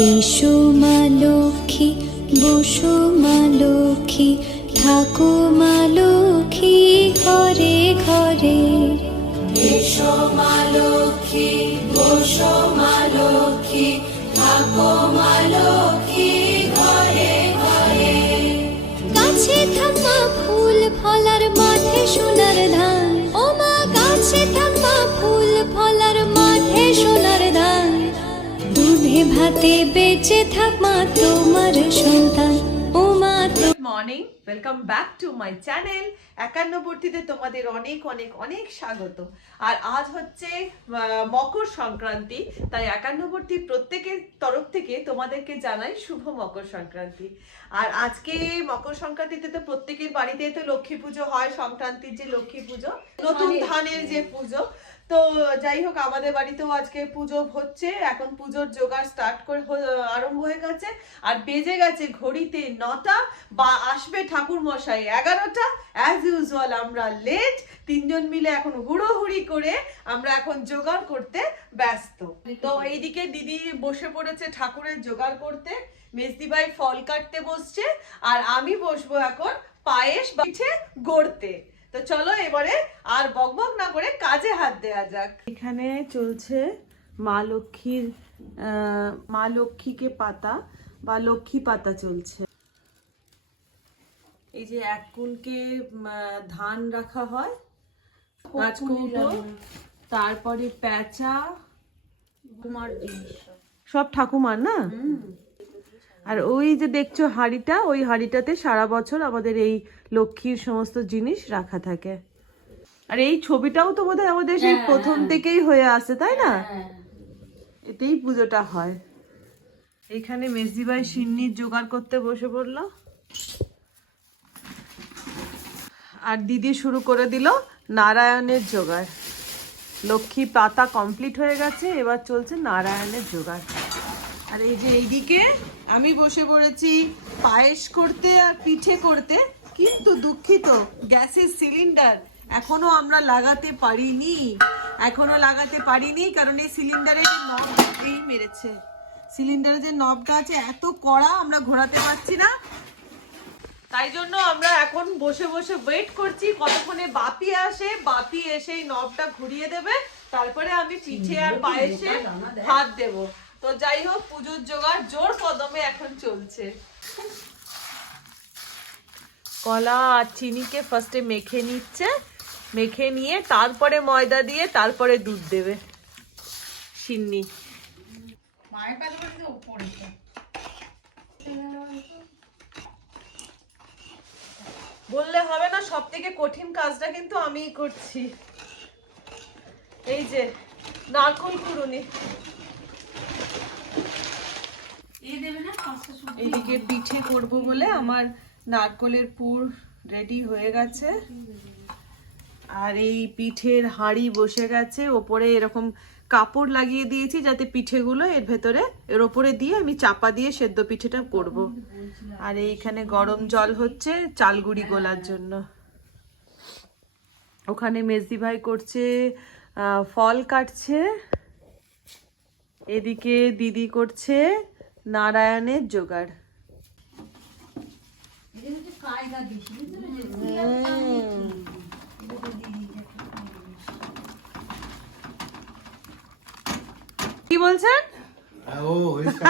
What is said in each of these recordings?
এসো মা লক্ষ্মী বসো মা লক্ষ্মী থাকো মা লক্ষ্মী। ভাতে বেঁচে থাক মা তোমার সন্তান। ও মা good morning welcome back to my channel একান্নবর্তীতে তোমাদের অনেক অনেক অনেক স্বাগত। আর আজ হচ্ছে মকর সংক্রান্তি তাই একান্নবর্তী প্রত্যেকের তরফ থেকে তোমাদেরকে জানাই শুভ মকর সংক্রান্তি। আর আজকে মকর সংক্রান্তিতে তো প্রত্যেকের বাড়িতে তো লক্ষ্মী পুজো হয় সংক্রান্তির যে লক্ষ্মী পুজো নতুন ধানের যে পুজো তো যাই হোক, আমাদের বাড়িতেও আজকে পুজো হচ্ছে। এখন পুজোর জোগাড় স্টার্ট করে আরম্ভ হয়ে গেছে। আর বেজে গেছে ঘড়িতে নটা বা আসবে ঠাকুর মশাই এগারোটা। অ্যাজ ইউজুয়াল আমরা লেট তিনজন মিলে এখন হুড়োহুড়ি করে আমরা এখন জোগাড় করতে ব্যস্ত। তো এইদিকে দিদি বসে পড়েছে ঠাকুরের জোগাড় করতে। মেজদি ভাই ফল কাটতে বসছে। আর আমি বসবো এখন পায়েস বা গড়তে। তো চলো এবারে আর বকবক না করে কাজে হাত দেওয়া যাক। এখানে চলছে মা লক্ষ্মীর মা লক্ষ্মীকে পাতা বা লক্ষ্মী পাতা চলছে। এই যে এক কুলকে ধান রাখা হয় পাঁচ তারপরে প্যাঁচা সব ঠাকুমার না? আর ওই যে দেখছ হাড়িটা ওই হাড়িটাতে সারা বছর আমাদের এই লক্ষ্মীর সমস্ত জিনিস রাখা থাকে। আর এই ছবিটাও তো বোধহয় আমাদের সেই প্রথম থেকেই হয়ে আসে তাই না? এতেই পুজোটা হয়। এখানে মেজদিবাই সিন্নির জোগাড় করতে বসে পড়ল। আর দিদি শুরু করে দিল নারায়ণের জোগাড়। লক্ষ্মী পাতা কমপ্লিট হয়ে গেছে এবার চলছে নারায়ণের জোগাড়। আর এই যে এইদিকে আমি বসে পড়েছি পায়েস করতে আর পিঠে করতে, কিন্তু দুঃখিত, গ্যাসের সিলিন্ডার এখনও আমরা লাগাতে পারিনি। এখনও লাগাতে পারিনি, কারণ এই সিলিন্ডারে যে নব এই মেরেছে। সিলিন্ডারে যে নবটা আছে, এত কড়া আমরা ঘোরাতে পারছি না। তাই জন্য আমরা এখন বসে বসে ওয়েট করছি, কতক্ষণে বাপি আসে বাপি এসে এই নবটা ঘুরিয়ে দেবে। তারপরে আমি পিঠে আর পায়েসে হাত দেব। তো যাই হোক পুজোর জোগাড় জোর কদমে এখন চলছে। কলা আর চিনিকে ফার্স্টে মেখে নিচ্ছে মেখে নিয়ে তারপরে ময়দা দিয়ে তারপরে দুধ দেবে। সিন্নি। বললে হবে না সব থেকে কঠিন কাজটা কিন্তু আমিই করছি। এই যে নারকল কুড়ুনি। এইদিকে পিঠে করব বলে আমার নারকলের পুর রেডি হয়ে গেছে। আর এই পিঠের হাঁড়ি বসে গেছে। ওপরে এরকম কাপড় লাগিয়ে দিয়েছি যাতে পিঠেগুলো এর ভেতরে, এর ওপরে দিয়ে আমি চাপা দিয়ে সেদ্ধ পিঠেটা করব। আর এইখানে গরম জল হচ্ছে চালগুড়ি গোলার জন্য। ওখানে মেজদি ভাই করছে ফল কাটছে। এদিকে দিদি করছে। নারায়ণের জোগাড় হুম। কি বলছেন ও হয়েছে।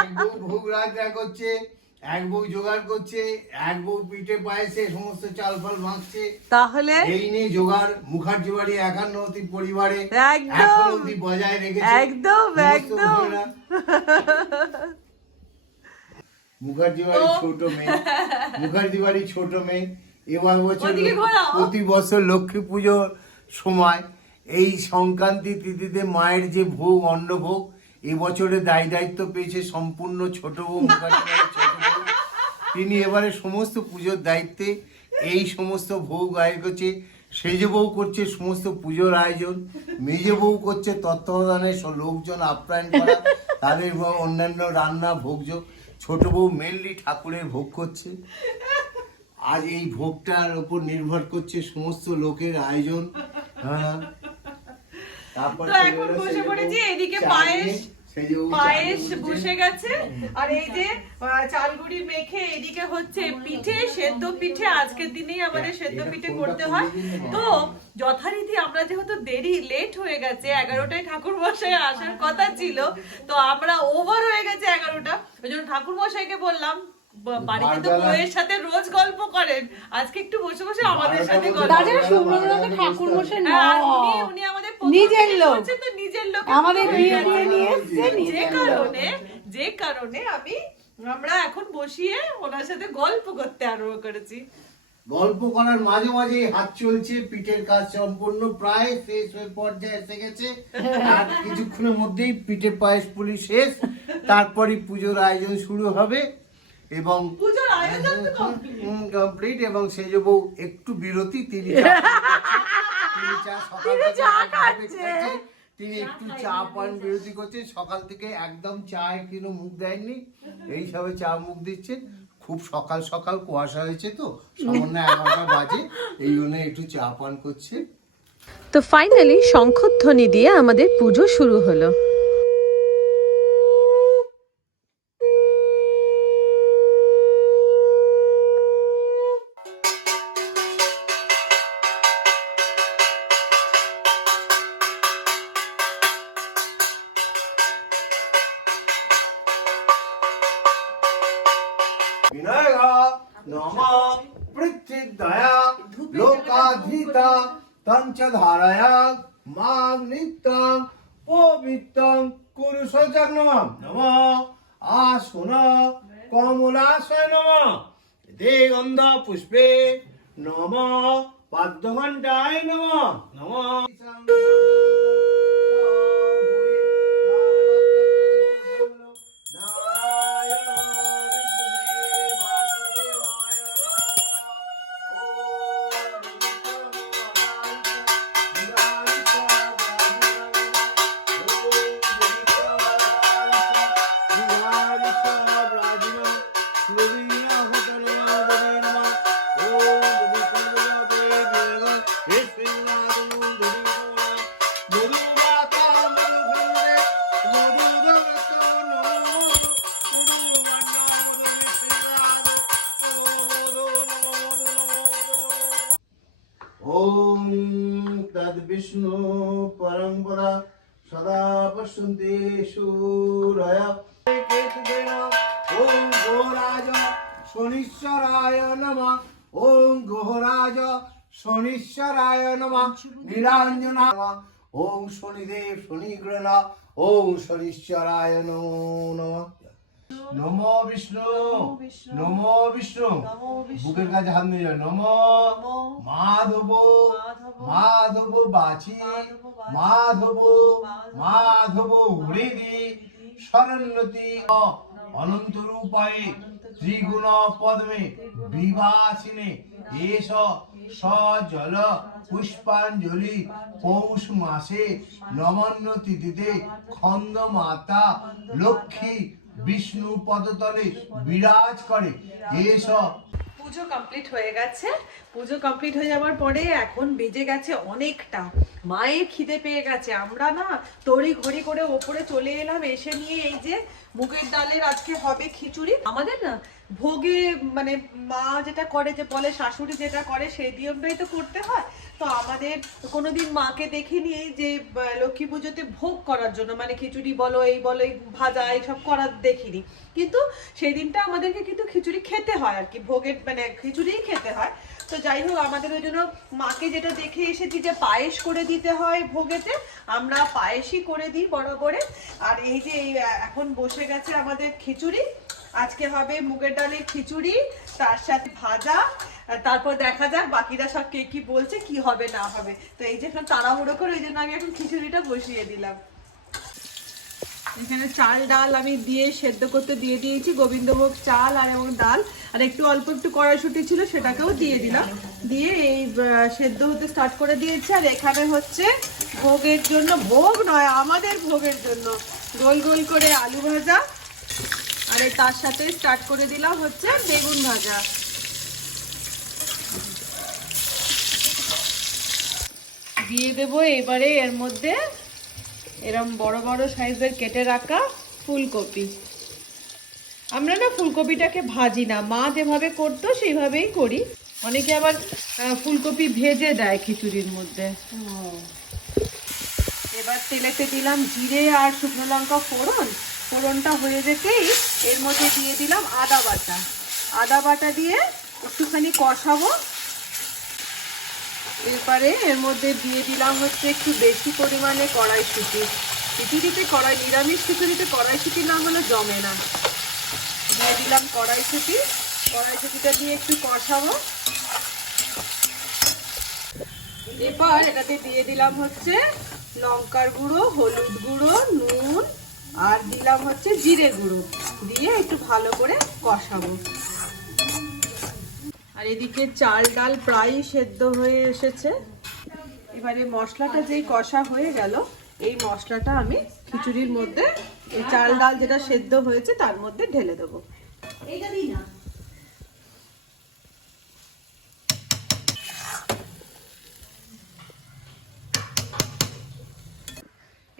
এক বউ ভোগ রাজা করছে এক বউ জোগাড় করছে এক বউ পিঠে পায়েছে সমস্ত চাল ফাল ভাঙছে। তাহলে? এই নিয়ে জোগাড় মুখার্জি বাড়ি একান্নতি পরিবারে। একদম। বজায় রেখেছে। একদম, একদম। মুখার্জি বাড়ি ছোট মেয়ে। মুখার্জি বাড়ি ছোট মেয়ে। এবার বছর প্রতি বছর লক্ষ্মী পুজোর সময় এই সংক্রান্তি তিথিতে মায়ের যে ভোগ অন্নভোগ এবছরে দায় দায়িত্ব পেয়েছে সম্পূর্ণ ছোট বউ মুখার্জি তিনি এবারে সমস্ত পুজোর দায়িত্বে এই সমস্ত ভোগ আয় করছে সেজে বউ করছে সমস্ত পুজোর আয়োজন মেজে বউ করছে তত্ত্বাবধানে লোকজন আপ্যায়ন করা তাদের অন্যান্য রান্না ভোগযোগ ছোট বউ মেনলি ঠাকুরের ভোগ করছে। আজ এই ভোগটার উপর নির্ভর করছে সমস্ত লোকের আয়োজন। হ্যাঁ। তারপর এখন বসে পড়েছি, এদিকে পায়েস। নিয়ে, সেই যে ও পায়েস বসে গেছে আর এই যে চালগুড়ি মেখে এদিকে হচ্ছে পিঠে সেদ্ধ পিঠে আজকের দিনেই আমাদের সেদ্ধ পিঠে করতে হয়। তো যথারীতি আমরা যেহেতু দেরি লেট হয়ে গেছে এগারোটায় ঠাকুর মশাই আসার কথা ছিল তো আমরা ওভার হয়ে গেছে এগারোটা। ওই জন্য ঠাকুর মশাইকে বললাম বাড়িতে তো বউয়ের সাথে রোজ গল্প করেন। আজকে একটু বসে বসে আমাদের সাথে গল্প তাছাড়া ঠাকুর মশাই হ্যাঁ, নয়। উনি উনি আমাদের নিজের লোক। তো নিজের লোক। আমাদের বিয়ে দিয়ে নিয়ে এসছে যে কারণে যে কারণে আমি আমরা এখন বসিয়ে ওনার সাথে গল্প করতে আরম্ভ করেছি। গল্প করার মাঝে মাঝে হাত চলছে পিঠের কাজ সম্পূর্ণ প্রায় শেষ হয়ে পর্যায়ে এসে গেছে। আর কিছুক্ষণের মধ্যেই পিঠের পায়েস পুলি শেষ। তারপরই পুজোর আয়োজন শুরু হবে। এবং। কমপ্লিট এবং সেজ বউ একটু বিরতি তিনি তিনি চা সকাল থেকে একভাবে খাচ্ছেন। তিনি একটু চা পান বিরতি করছেন সকাল থেকে একদম চায় কিনো মুখ দেয়নি। এই সবে চা মুখ দিচ্ছেন খুব সকাল সকাল কুয়াশা হয়েছে তো সামান্য এগারোটা বাজে। এই জন্য একটু চা পান করছে। তো ফাইনালি শঙ্খধ্বনি দিয়ে আমাদের পুজো শুরু হলো। নম পৃথিবীদয়া লোকাধীতা তঞ্চ ধারয়া মাং নিত্যং পবিত্রং কুরু সজাগ নম নম আসন কমলাশয় নম তে গন্ধ পুষ্পে নম পাদ্যঘণ্টায় নম নম বিষ্ণু পরম্পরা সদা পশ্যন্তি সুরয়। ওম গোরাজ, শনিশ্বরায় নমঃ। ওম গোহরাজ শনিশ্বরায় নমঃ। নীলাঞ্জনা, ওম শনিদেব, শনিগ্রহ, ওম শনিশ্বরায় নমঃ। নমো বিষ্ণু। নমো বিষ্ণু। বুকের কাছে হাত নিয়ে যাও নমো মাধব। মাধব। বাছি মাধব মাধব। হৃদি শরণ্যতি অনন্ত রূপায়ে ত্রিগুণ পদ্মে বিভাসিনে। এস সজল পুষ্পাঞ্জলি পৌষ মাসে নমন্য তিথিতে খন্দ মাতা। লক্ষ্মী বিষ্ণু পদতলে বিরাজ করে। এস পুজো কমপ্লিট হয়ে গেছে। পুজো কমপ্লিট হয়ে যাওয়ার পরে এখন বেজে গেছে অনেকটা। মায়ের খিদে পেয়ে গেছে। আমরা না তড়ি ঘড়ি করে ওপরে চলে এলাম, এসে নিয়ে এই যে মুগের ডালের আজকে হবে খিচুড়ি। আমাদের না ভোগে মানে মা যেটা করে, যে বলে শাশুড়ি যেটা করে, সেই নিয়মটাই তো করতে হয়। তো আমাদের কোনোদিন মাকে দেখিনি যে লক্ষ্মী পুজোতে ভোগ করার জন্য। মানে খিচুড়ি বলো, এই বলো, এই ভাজা এইসব করার দেখিনি। কিন্তু সেই দিনটা আমাদেরকে কিন্তু খিচুড়ি খেতে হয় আর কি, ভোগের মানে খিচুড়িই খেতে হয়। তো যাই হোক, আমাদের ওই জন্য মাকে যেটা দেখে এসেছি যে পায়েস করে দিতে হয় ভোগেতে, আমরা পায়েসই করে দিই বরাবরে। আর এই যে এখন বসে গেছে আমাদের খিচুড়ি। আজকে হবে মুগের ডালের খিচুড়ি, তার সাথে ভাজা তারপর দেখা যাক বাকিরা সব কে কি বলছে, কি হবে, না হবে। তো এই যে এখন তাড়াহুড়ো করে ওই জন্য আমি এখন খিচুড়িটা বসিয়ে দিলাম। এখানে চাল, ডাল আমি দিয়ে সেদ্ধ করতে দিয়ে দিয়েছি, গোবিন্দভোগ চাল আর এবং ডাল। আর একটু অল্প একটু কড়াইশুটি ছিল, সেটাকেও দিয়ে দিলাম। দিয়ে এই সেদ্ধ হতে স্টার্ট করে দিয়েছি। আর এখানে হচ্ছে ভোগের জন্য, ভোগ নয়, আমাদের ভোগের জন্য গোল গোল করে আলু ভাজা। আর তার সাথে স্টার্ট করে দিলাম হচ্ছে বেগুন ভাজা। দিয়ে দেবো। এবারে এর মধ্যে এরম বড় বড় সাইজের কেটে রাখা ফুলকপি। আমরা না ফুলকপিটাকে ভাজি না। মা যেভাবে করতো, সেইভাবেই করি। অনেকে আবার ফুলকপি ভেজে দেয় খিচুড়ির মধ্যে। এবার তেলেতে দিলাম জিরে আর শুকনো লঙ্কা ফোড়ন। ফোড়নটা হয়ে যেতেই এর মধ্যে দিয়ে দিলাম আদা বাটা। আদা বাটা দিয়ে একটুখানি কষাবো। এরপরে এর মধ্যে দিয়ে দিলাম হচ্ছে একটু বেশি পরিমাণে কড়াইশুঁটি। খিচুড়িতে কড়াই, নিরামিষ খিচুড়িতে কড়াইশুঁটি না হলে জমে না দিয়ে দিলাম কড়াইশুঁটি। কড়াইশুঁটিটা দিয়ে একটু কষাবো। এরপর এটাতে দিয়ে দিলাম হচ্ছে লঙ্কার গুঁড়ো, হলুদ গুঁড়ো, নুন, আর দিলাম হচ্ছে জিরে গুঁড়ো। দিয়ে একটু ভালো করে কষাবো। আর এদিকে চাল ডাল প্রায় সেদ্ধ হয়ে এসেছে। এবারে মশলাটা যেই কষা হয়ে গেল, এই মশলাটা আমি খিচুড়ির মধ্যে, এই চাল ডাল যেটা সেদ্ধ হয়েছে তার মধ্যে ঢেলে দেবো।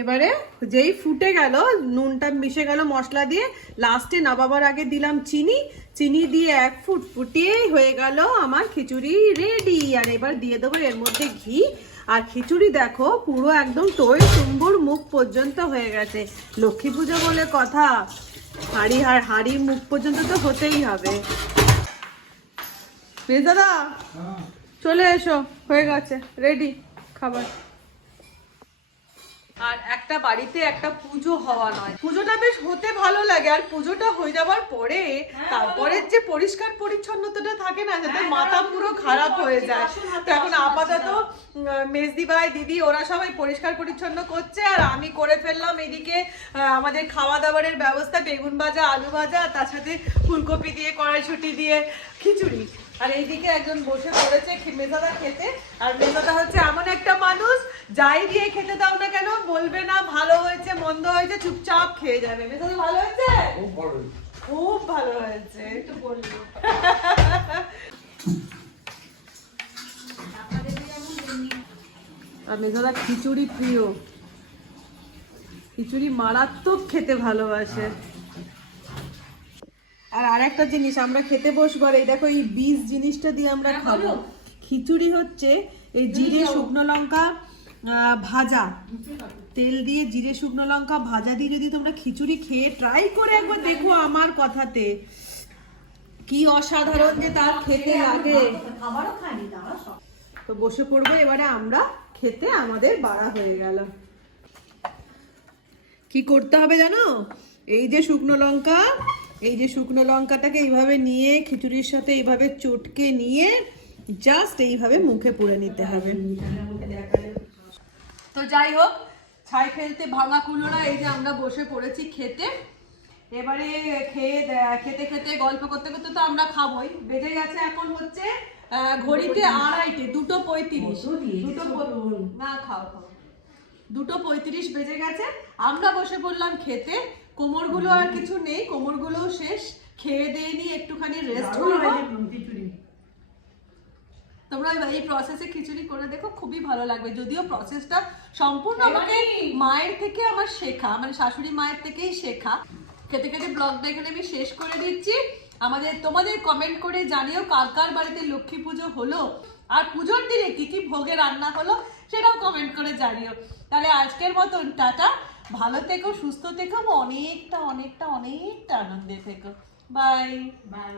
এবারে যেই ফুটে গেল নুনটা মিশে গেল মশলা দিয়ে লাস্টে নাবাবার আগে দিলাম চিনি। চিনি দিয়ে এক ফুট ফুটিয়েই হয়ে গেল আমার খিচুড়ি রেডি আর এবার দিয়ে দেবো এর মধ্যে ঘি। আর খিচুড়ি দেখো পুরো একদম তৈ তুম্বুর মুখ পর্যন্ত হয়ে গেছে। লক্ষ্মী পুজো বলে কথা। হাঁড়ি আর হাঁড়ি মুখ পর্যন্ত তো হতেই হবে। বেশ দাদা চলে এসো হয়ে গেছে রেডি খাবার। আর একটা বাড়িতে একটা পুজো হওয়া নয়। পুজোটা বেশ হতে ভালো লাগে আর পুজোটা হয়ে যাওয়ার পরে তারপরে যে পরিষ্কার পরিচ্ছন্নতাটা থাকে না যাতে মাথা পুরো খারাপ হয়ে যায়। তো এখন আপাতত মেজদি ভাই দিদি ওরা সবাই পরিষ্কার পরিচ্ছন্ন করছে আর আমি করে ফেললাম এদিকে আমাদের খাওয়া দাওয়ারের ব্যবস্থা বেগুন ভাজা আলু ভাজা তার সাথে ফুলকপি দিয়ে কড়াইশুটি দিয়ে খিচুড়ি। আর এইদিকে একজন বসে পড়েছে খে- মেজাদা খেতে। আর মেজাদা হচ্ছে এমন একটা মানুষ যাই দিয়ে খেতে দাও না কেন বলবে না ভালো হয়েছে মন্দ হয়েছে চুপচাপ খেয়ে যাবে। মেজাদা ভালো হয়েছে? খুব ভালো হয়েছে। একটু বলব। আর মেজাদা খিচুড়ি প্রিয়। খিচুড়ি মারাত্মক খেতে ভালোবাসে। আর আরেকটা জিনিস আমরা খেতে বসবো আর এই দেখো এই বীজ জিনিসটা দিয়ে আমরা খাব। খিচুড়ি হচ্ছে এই জিরে শুকনো লঙ্কা ভাজা। তেল দিয়ে জিরে শুকনো লঙ্কা ভাজা দিয়ে যদি তোমরা খিচুড়ি খেয়ে ট্রাই করে একবার দেখো আমার কথাতে। কি অসাধারণ যে তার খেতে লাগে। তো বসে পড়ব এবারে আমরা খেতে আমাদের বাড়া হয়ে গেল। কি করতে হবে জানো? এই যে শুকনো লঙ্কা এই যে শুকনো লঙ্কাটাকে এইভাবে নিয়ে খিচুড়ির সাথে এইভাবে চটকে নিয়ে জাস্ট এইভাবে মুখে পুরে নিতে হবে। তো যাই হোক ছাই ফেলতে ভাঙা কুলোরা এই যে আমরা বসে পড়েছি খেতে। এবারে খেয়ে খেতে খেতে গল্প করতে করতে তো আমরা খাবোই। বেজে গেছে এখন হচ্ছে ঘড়িতে আড়াইটে দুটো পঁয়ত্রিশ। দুটো না খাও খাও। দুটো পঁয়ত্রিশ বেজে গেছে। আমরা বসে পড়লাম খেতে। কোমরগুলো আর কিছু নেই কোমরগুলো শেষ। খেয়ে দিয়ে নিয়ে একটুখানি রেস্ট করব। তোমরা এই প্রসেসে খিচুড়ি করে দেখো খুবই ভালো লাগবে। যদিও প্রসেসটা সম্পূর্ণ আমাকে মায়ের থেকে আমার শেখা মানে শাশুড়ি মায়ের থেকেই শেখা। খেতে খেতে ব্লগটা এখানে আমি শেষ করে দিচ্ছি। আমাদের তোমাদের কমেন্ট করে জানিও কার কার বাড়িতে লক্ষ্মী পুজো হলো। আর পুজোর দিনে কি কি ভোগে রান্না হলো সেটাও কমেন্ট করে জানিও। তাহলে আজকের মতন টাটা। ভালো থেকো সুস্থ থেকো অনেকটা অনেকটা অনেকটা আনন্দে থেকো। Bye bye